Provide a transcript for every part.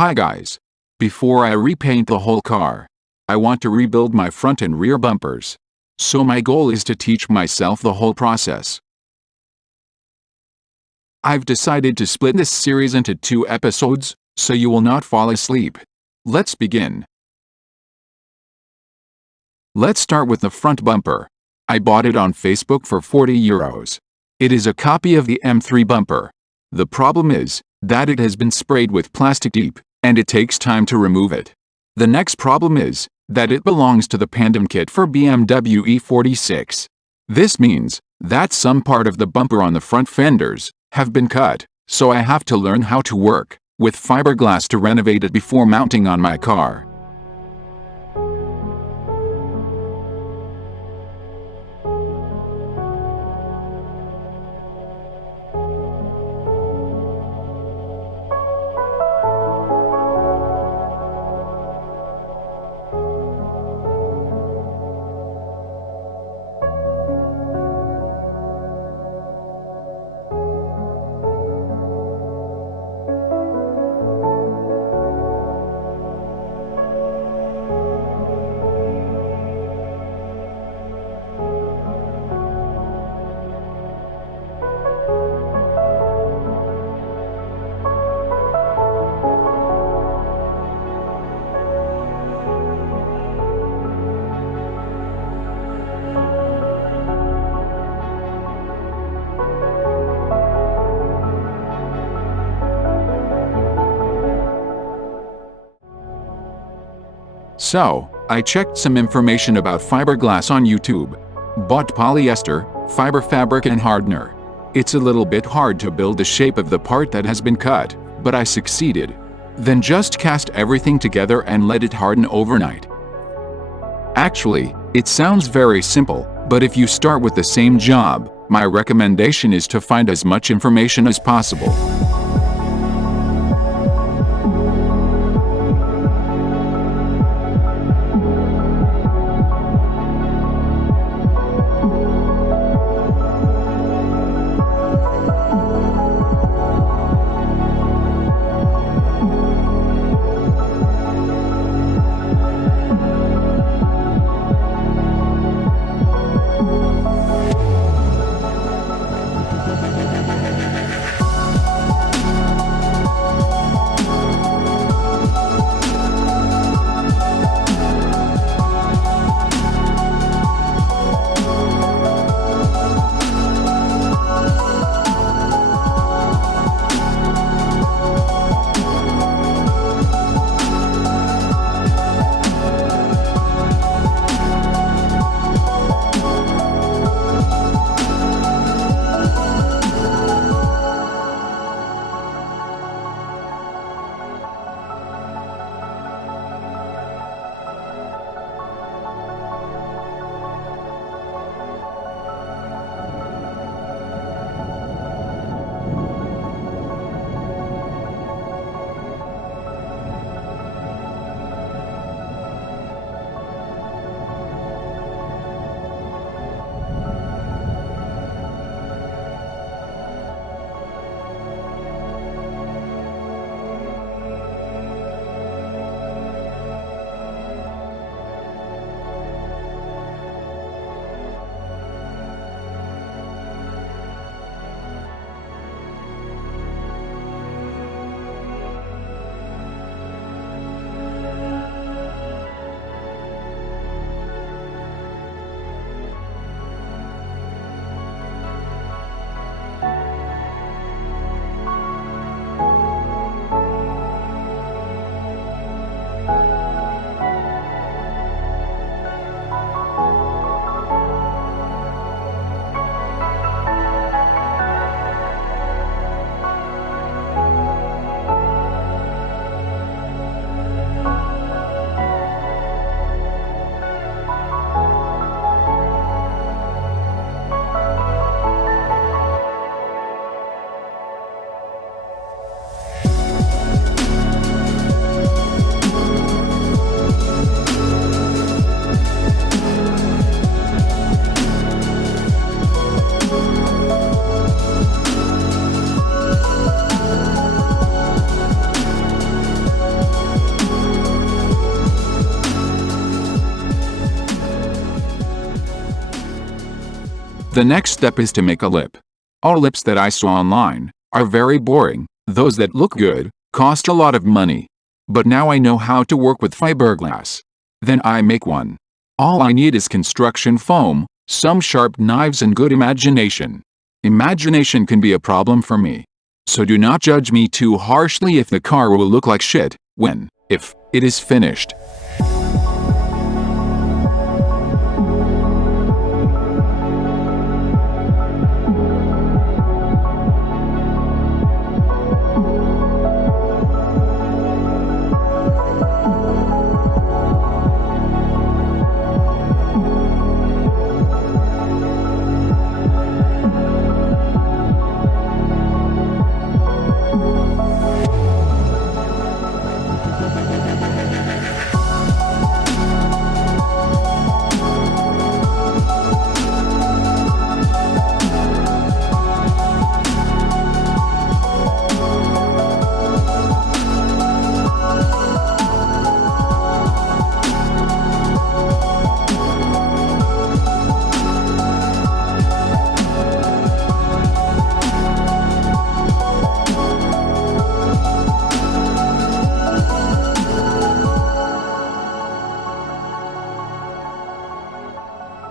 Hi guys. Before I repaint the whole car, I want to rebuild my front and rear bumpers. So my goal is to teach myself the whole process. I've decided to split this series into 2 episodes, so you will not fall asleep. Let's begin. Let's start with the front bumper. I bought it on Facebook for €40. It is a copy of the M3 bumper. The problem is that it has been sprayed with plastic deep, and it takes time to remove it. The next problem is that it belongs to the Pandem kit for BMW E46. This means that some part of the bumper on the front fenders have been cut, so I have to learn how to work with fiberglass to renovate it before mounting on my car. So, I checked some information about fiberglass on YouTube. Bought polyester, fiber fabric and hardener. It's a little bit hard to build the shape of the part that has been cut, but I succeeded. Then just cast everything together and let it harden overnight. Actually, it sounds very simple, but if you start with the same job, my recommendation is to find as much information as possible. The next step is to make a lip. All lips that I saw online are very boring. Those that look good cost a lot of money. But now I know how to work with fiberglass. Then I make one. All I need is construction foam, some sharp knives and good imagination. Imagination can be a problem for me. So do not judge me too harshly if the car will look like shit if it is finished.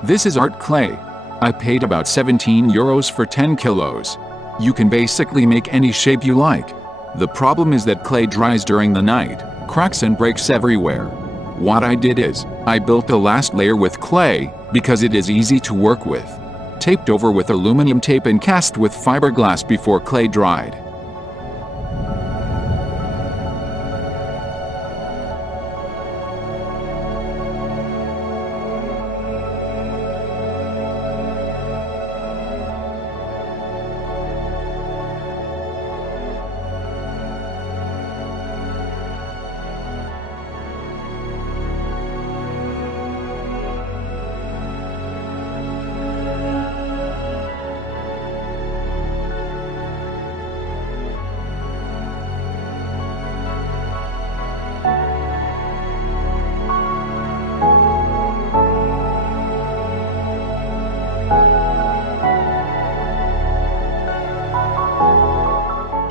This is art clay. I paid about €17 for 10 kilos. You can basically make any shape you like. The problem is that clay dries during the night, cracks and breaks everywhere. What I did is, I built the last layer with clay, because it is easy to work with. Taped over with aluminum tape and cast with fiberglass before clay dried.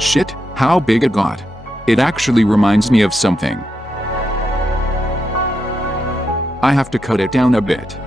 Shit, how big it got. It actually reminds me of something. I have to cut it down a bit.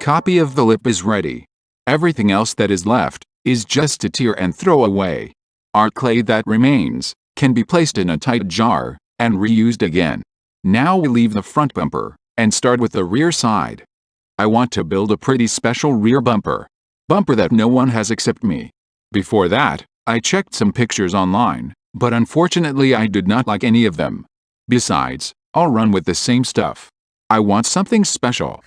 Copy of the lip is ready. Everything else that is left is just to tear and throw away. Art clay that remains can be placed in a tight jar and reused again. Now we leave the front bumper and start with the rear side. I want to build a pretty special rear bumper. Bumper that no one has except me. Before that, I checked some pictures online, but unfortunately I did not like any of them. Besides, I'll run with the same stuff. I want something special.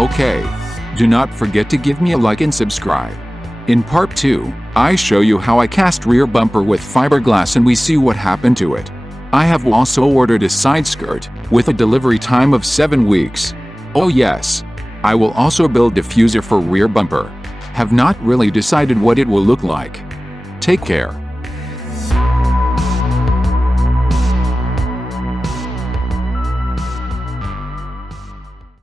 Okay. Do not forget to give me a like and subscribe. In part 2, I show you how I cast rear bumper with fiberglass and we see what happened to it. I have also ordered a side skirt, with a delivery time of 7 weeks. Oh yes. I will also build diffuser for rear bumper. Have not really decided what it will look like. Take care.